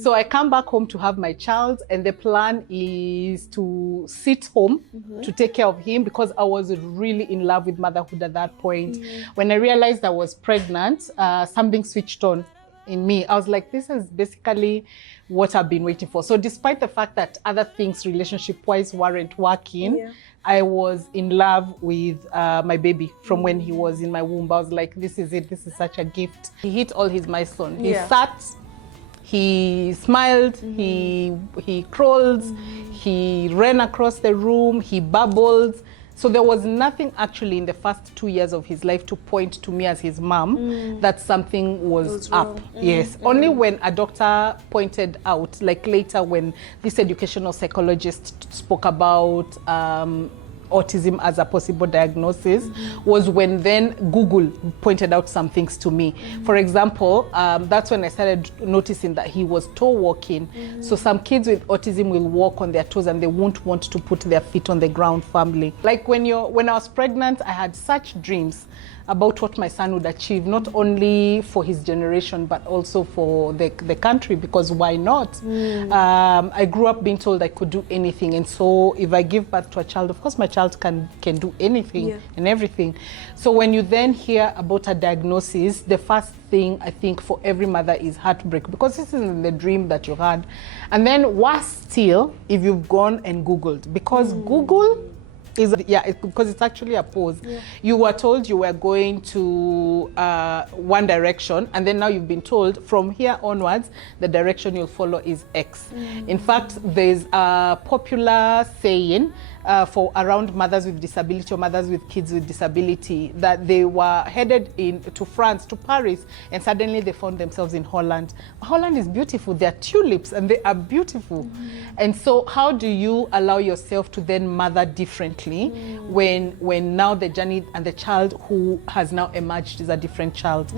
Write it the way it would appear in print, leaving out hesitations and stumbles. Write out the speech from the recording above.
So I come back home to have my child, and the plan is to sit home to take care of him, because I was really in love with motherhood at that point. When I realized I was pregnant, something switched on in me. I was like, this is basically what I've been waiting for. So despite the fact that other things relationship-wise weren't working, I was in love with my baby from when he was in my womb. I was like, this is it. This is such a gift. He hit all his milestones. He sat, he smiled, he crawled, he ran across the room, he babbled. So there was nothing actually in the first 2 years of his life to point to me as his mom that something was up. Yes, only when a doctor pointed out, like later when this educational psychologist spoke about autism as a possible diagnosis, was when then Google pointed out some things to me. For example, that's when I started noticing that he was toe walking. So some kids with autism will walk on their toes and they won't want to put their feet on the ground firmly. Like when I was pregnant, I had such dreams about what my son would achieve, not only for his generation, but also for the country, because why not? I grew up being told I could do anything. And so if I give birth to a child, of course my child can do anything and everything. So when you then hear about a diagnosis, the first thing I think for every mother is heartbreak, because this isn't the dream that you had. And then worse still, if you've gone and Googled, because Google is, because it's actually a pause. You were told you were going to one direction, and then now you've been told from here onwards, the direction you'll follow is X. In fact, there's a popular saying for around mothers with disability or mothers with kids with disability, that they were headed to France, to Paris, and suddenly they found themselves in Holland. Holland is beautiful. There are tulips and they are beautiful. And so how do you allow yourself to then mother differently when now the journey and the child who has now emerged is a different child?